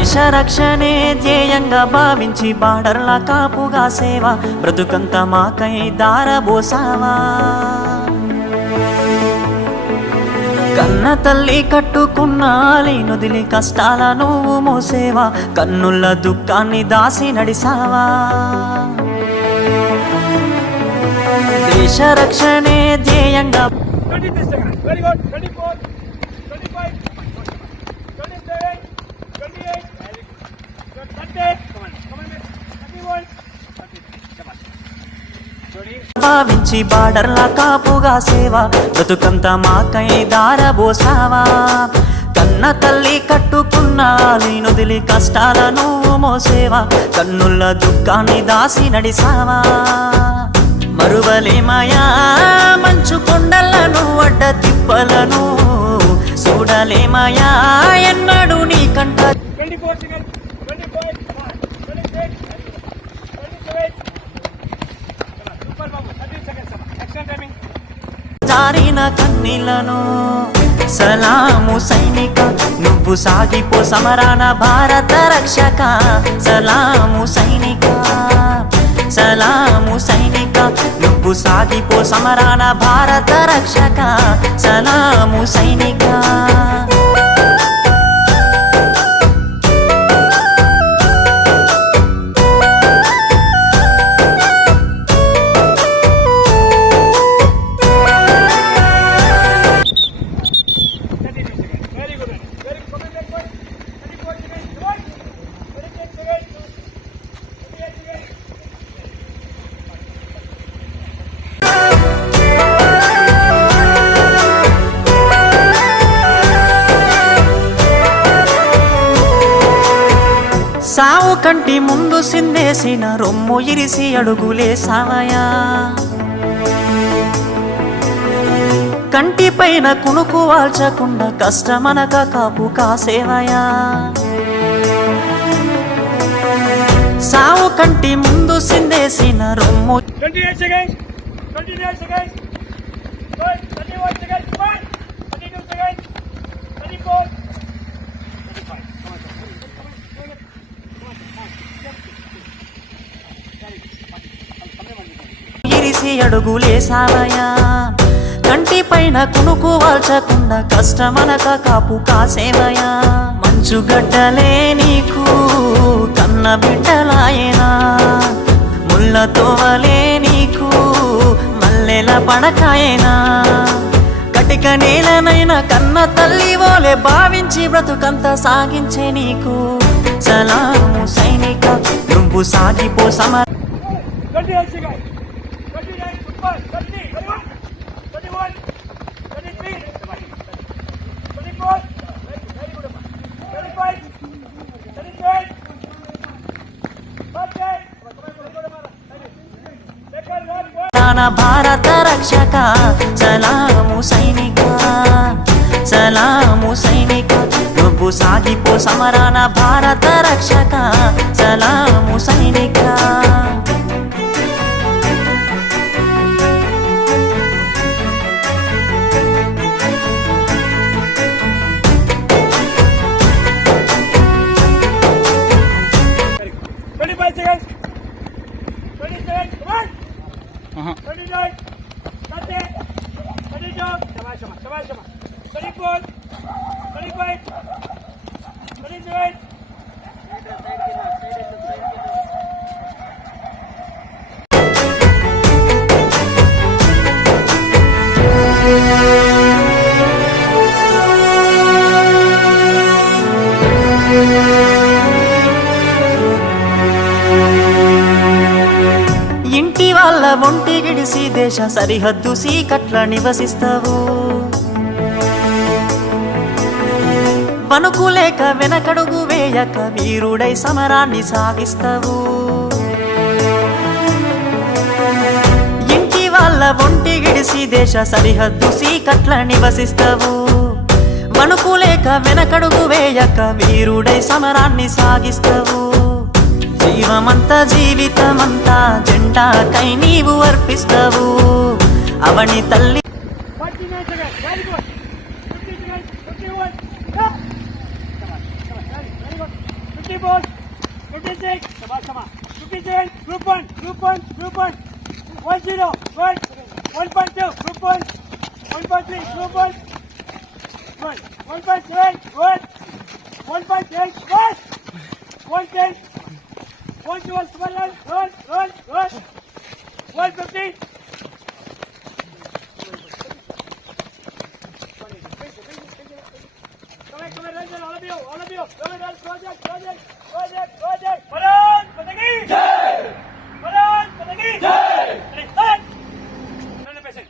దేశ రక్షణే ధ్యేయంగా భావించి బార్డర్ల కాపుగా సేవ బ్రతుకంత మాకై దారబోసావా. కన్న తల్లి కట్టుకున్న ఆలినొదిలి కష్టాల నువ్వు మోసేవా, కన్నుల దుఃఖాన్ని దాసి నడిసావా. దేశ రక్షణే ధ్యేయంగా భావించి బార్డర్ల కాపుగా సేవ బ్రతుకంత మాకై దారబోసావా. కన్న తల్లి కట్టుకున్న ఆలినొదిలి కష్టాల నువ్వు మోసేవా, కన్నుల దుఃఖాన్ని దాసి నడిసావా. మరువలేమయా మంచు కొండలను అడ్డ తిప్పలను, చూడలేమయా ఎన్నడు నీ కంట జారిన కన్నీళ్లను. సలాము సైనిక నువ్వు సాగిపో సమరాన భారత రక్షక. సలాము సైనిక, సలాము సైనిక నువ్వు సాగిపో సమరాన భారత రక్షక. సలాము సైనిక. సావు కంటి ముందు సిందేసిన రొమ్ము ఇరిసి అడుగులేసావయా. కంటి పైన కునుకు వాల్చకుండా కష్టమనక కాపు కాసేవయా. సావు కంటి ముందు సిందేసిన రొమ్ము ఇరిసి అడుగులేసావయా. కంటి పైన కునుకు వాల్చకుండా కష్టమనక కాపు కాసేవయా. మంచుగడ్డలే నీకు కన్న బిడ్డలాయనా, ముళ్ళతోవలే నీకు మల్లెల పడకాయనా. కటిక నేలనైనా కన్న తల్లి ఓలే భావించి బ్రతుకంత సాగించే నీకు. సలాము సైనిక నువ్వు సాగిపో సమర భారత రక్షక. సలాము సైనిక, సలాము సైనిక నువ్వు సాగిపో సమరాన భారత రక్షక. సలాము సైనిక. ఇంటి వాళ్ళ ఒంటి గిడిసి దేశ సరిహద్దు సీకట్ల నివసిస్తావు. వణుకులేక వెనకడుగు వేయక వీరుడై సమరాన్ని సాగిస్తావు. ఇంటి వాళ్ళ ఒంటి గిడిసి దేశ సరిహద్దు సీకట్ల నివసిస్తావు. వణుకులేక వెనకడుగు వేయక వీరుడై సమరాన్ని సాగిస్తావు. జీవమంతా జీవితమంతా జెండాకై నీవు అర్పిస్తావు. అవని తల్లి 56, come on. 57, group 1, group 1, group 1. 10, 1, 1.2, group 1. 1.3, group 1. 1.7, good. 1.8, good. 110, 112, good, good, good. 150. Come here, Ranjan, all of you. Come here, project. Bharat Pataki! Jai! Bharat Pataki! Jai! Ready, stand! Stand the patient.